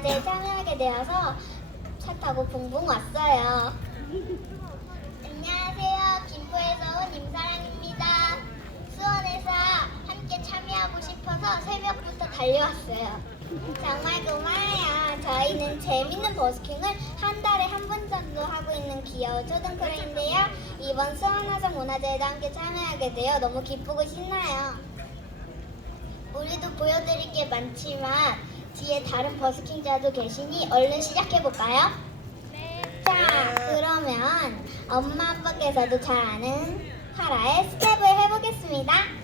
문화제에 참여하게 되어서 차 타고 붕붕 왔어요. 안녕하세요. 김포에서 온 임사랑입니다. 수원에서 함께 참여하고 싶어서 새벽부터 달려왔어요. 정말 고마워요. 저희는 재밌는 버스킹을 한 달에 한 번 정도 하고 있는 귀여운 초등크루인데요. 이번 수원화성 문화제에도 함께 참여하게 되어 너무 기쁘고 신나요. 우리도 보여드릴 게 많지만 뒤에 다른 버스킹자도 계시니 얼른 시작해볼까요? 자, 그러면 엄마 아빠께서도 잘 아는 하라의 스텝을 해보겠습니다.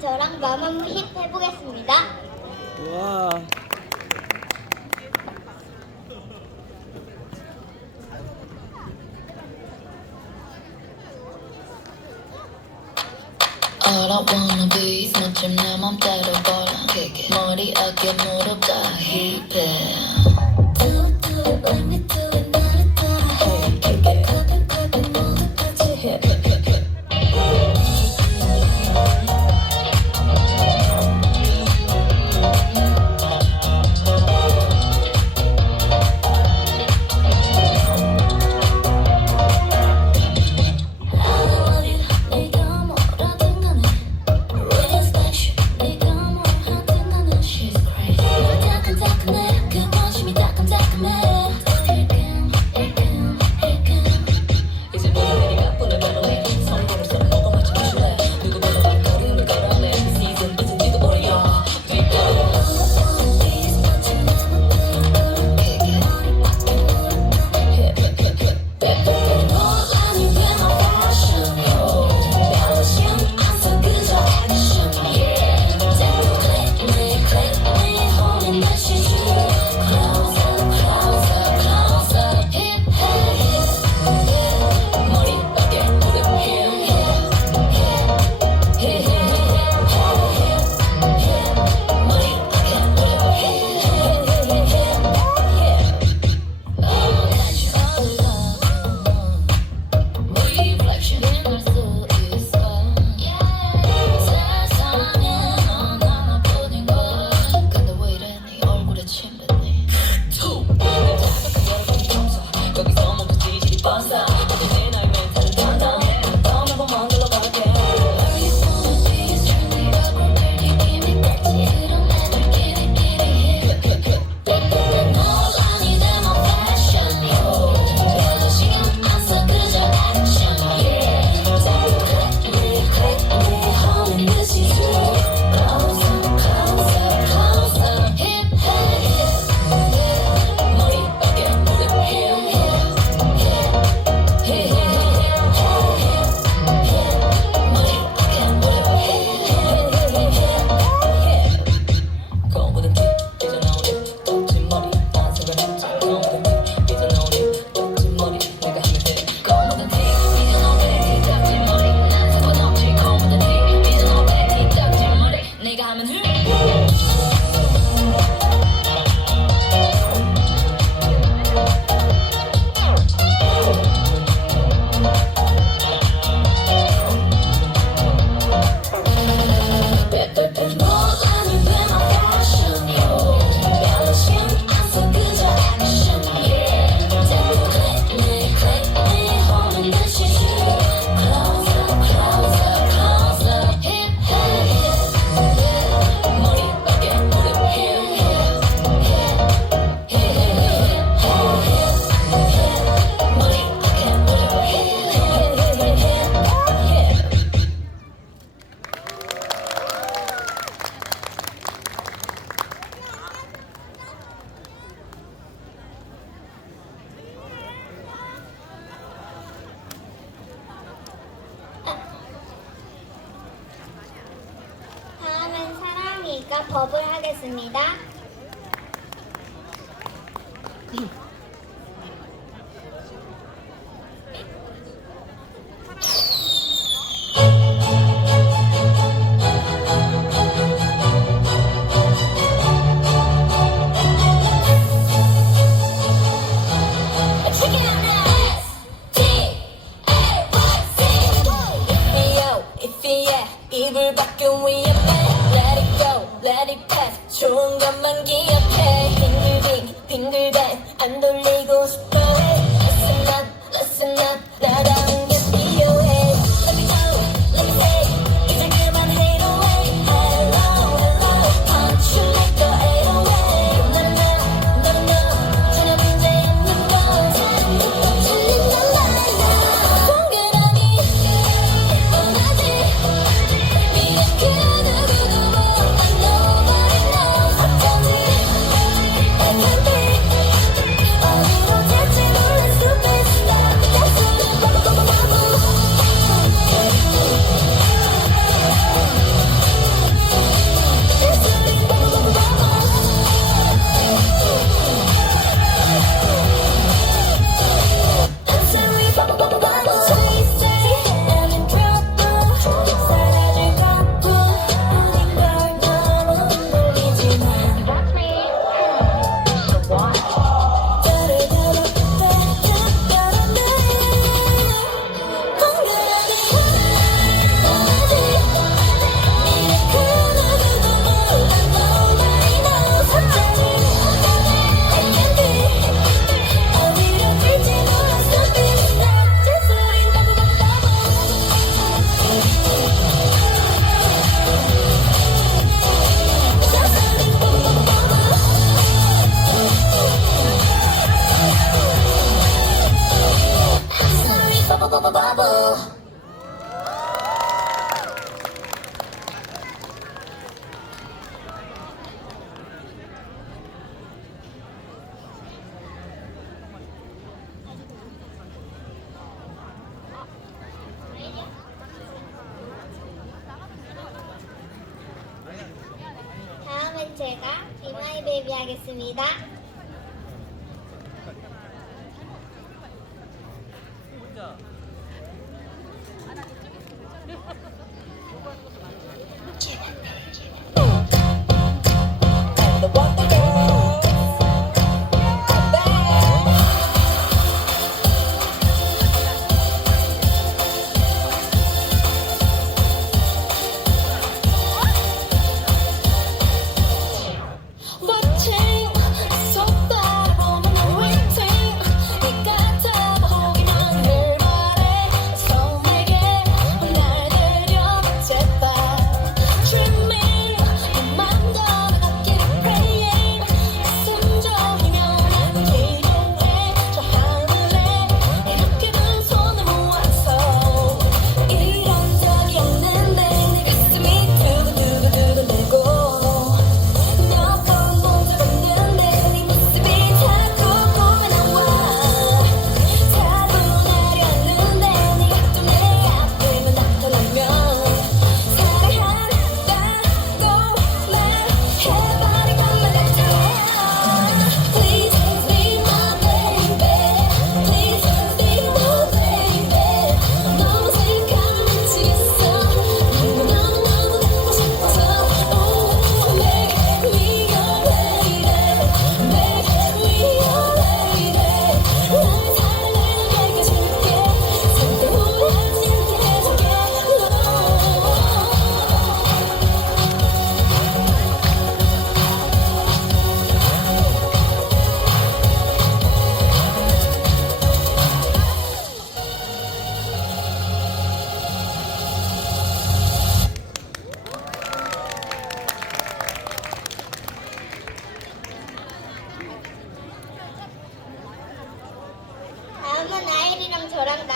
저랑 마마무 힙 해보겠습니다. 와. All I wanna be is 멋짐 내 맘대로 걸어 머리 어깨 무릎 다 힙 fuck.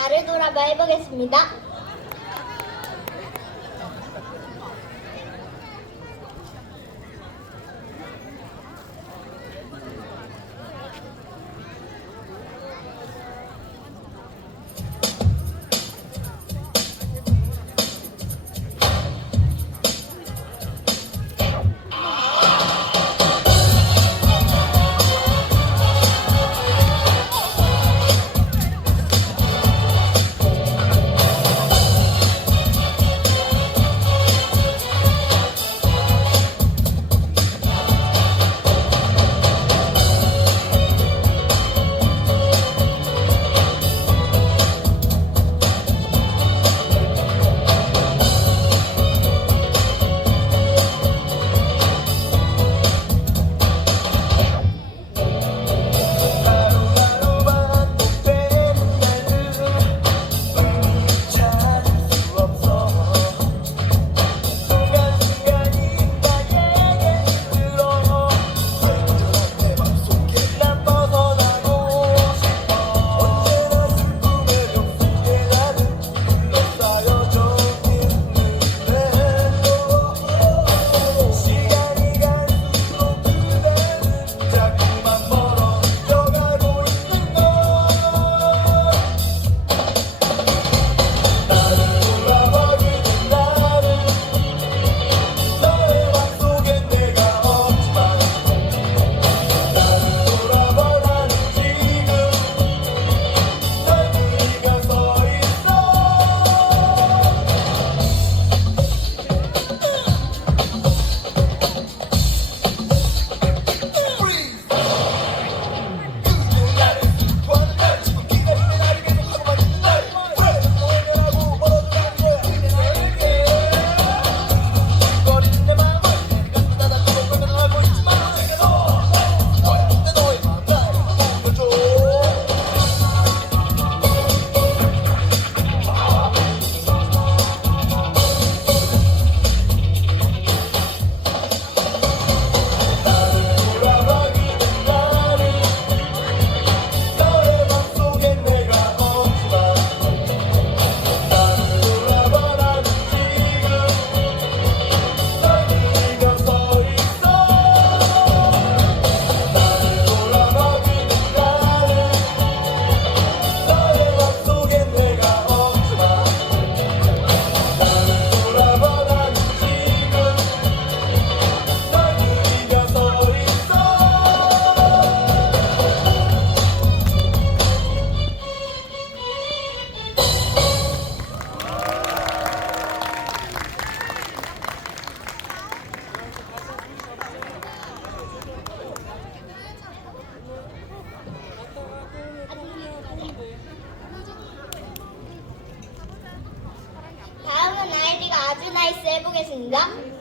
아래 돌아봐 해보겠습니다. 해보겠습니다.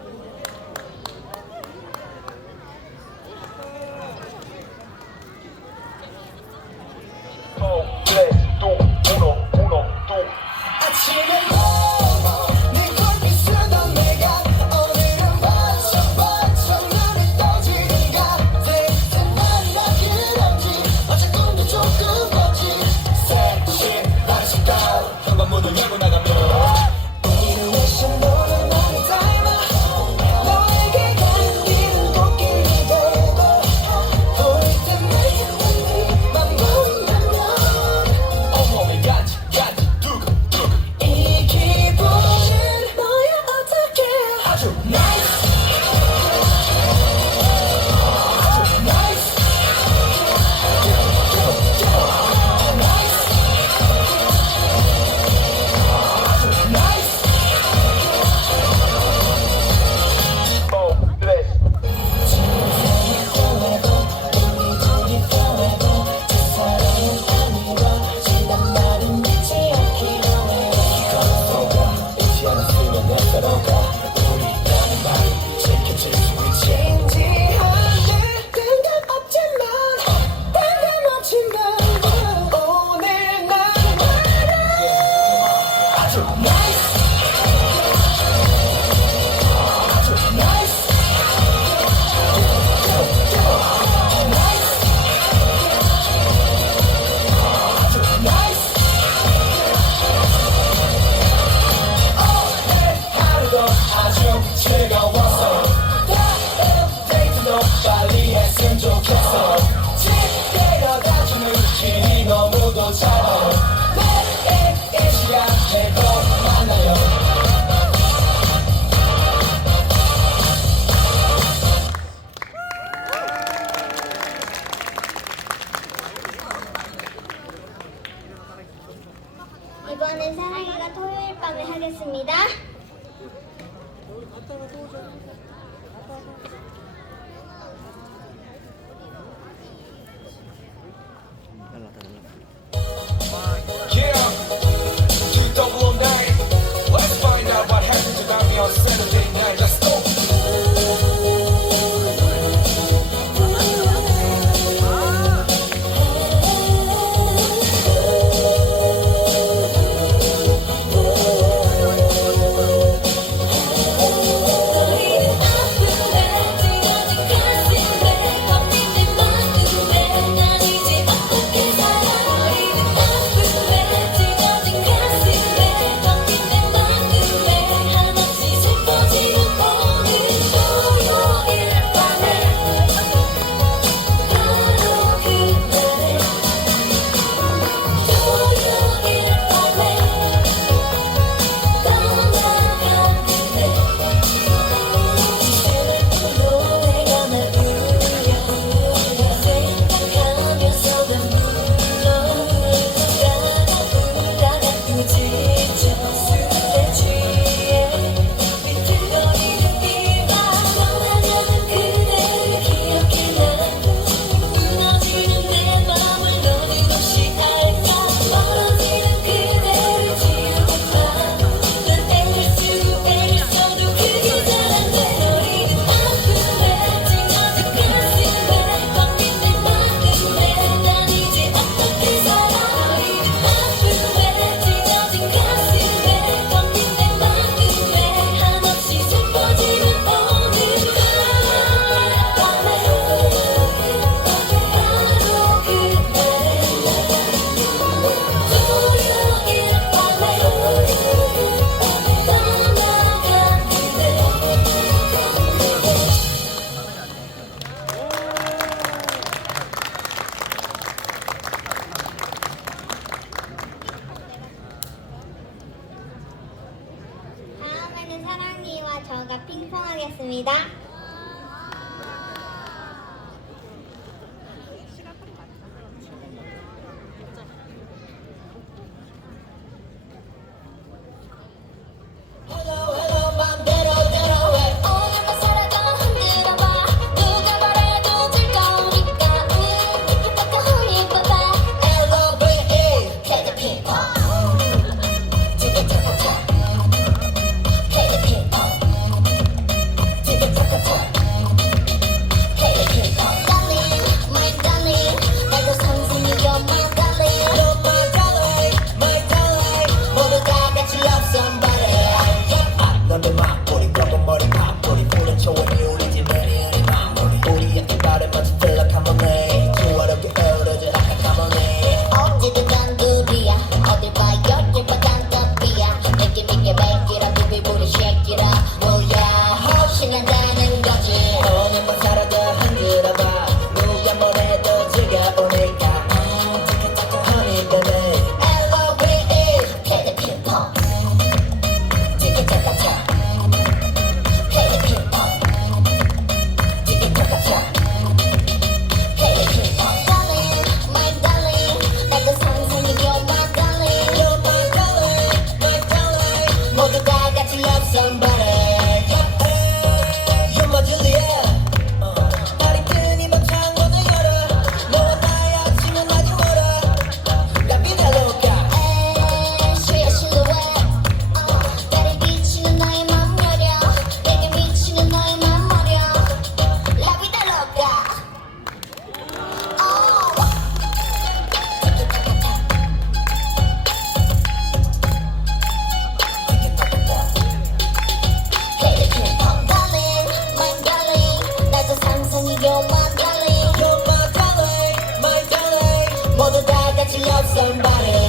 somebody.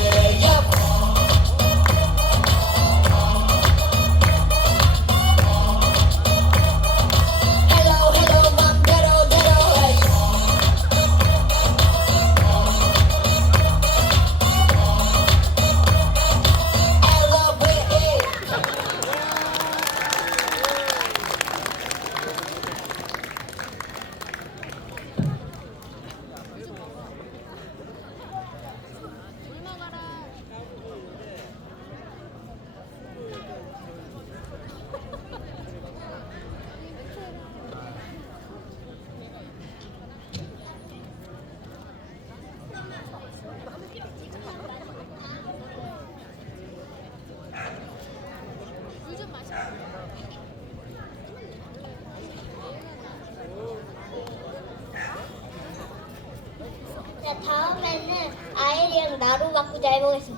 나도 갖고 잘 먹겠습니다.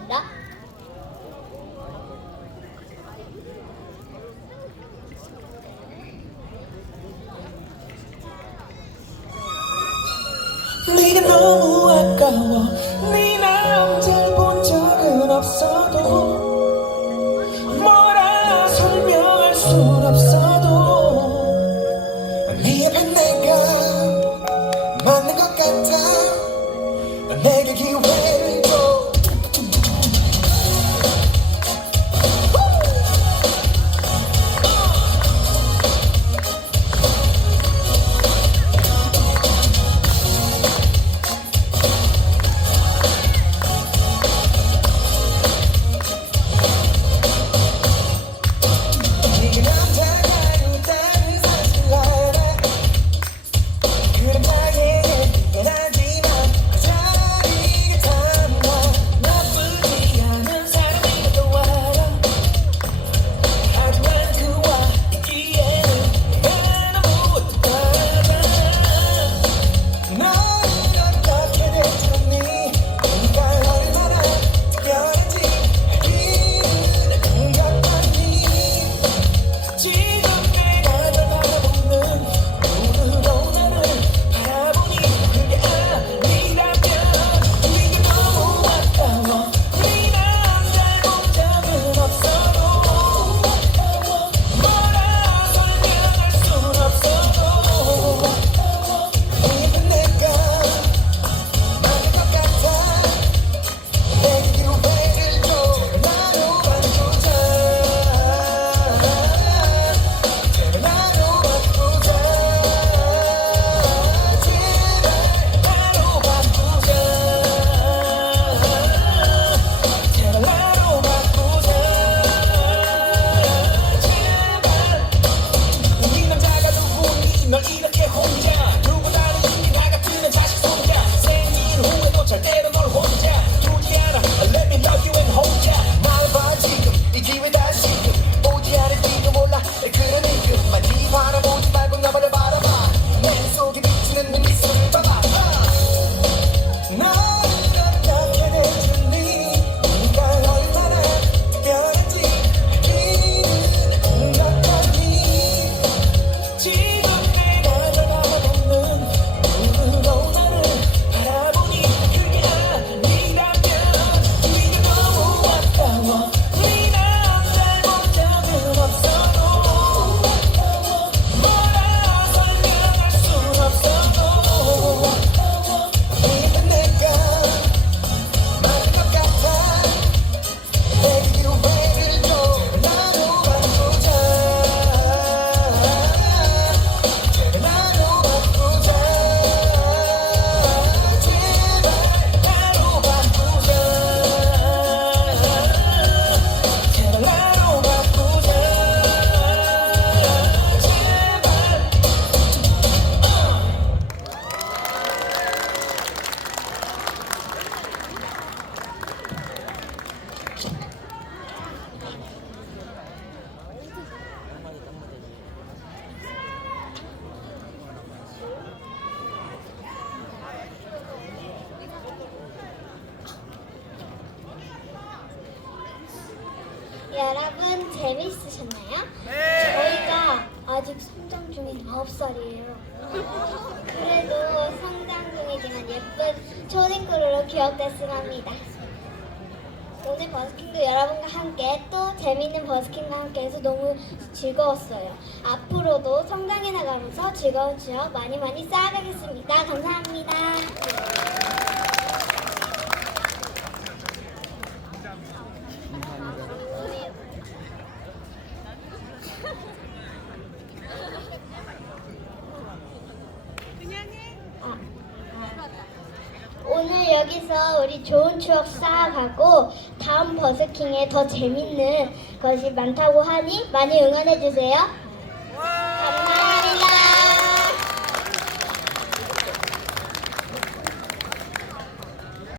기억됐으면 합니다. 오늘 버스킹도 여러분과 함께 또 재미있는 버스킹과 함께 해서 너무 즐거웠어요. 앞으로도 성장해 나가면서 즐거운 추억 많이 많이 쌓아가겠습니다. 감사합니다. 아, 오늘 여기서 추억 쌓아가고 다음 버스킹에 더 재밌는 것이 많다고 하니 많이 응원해 주세요.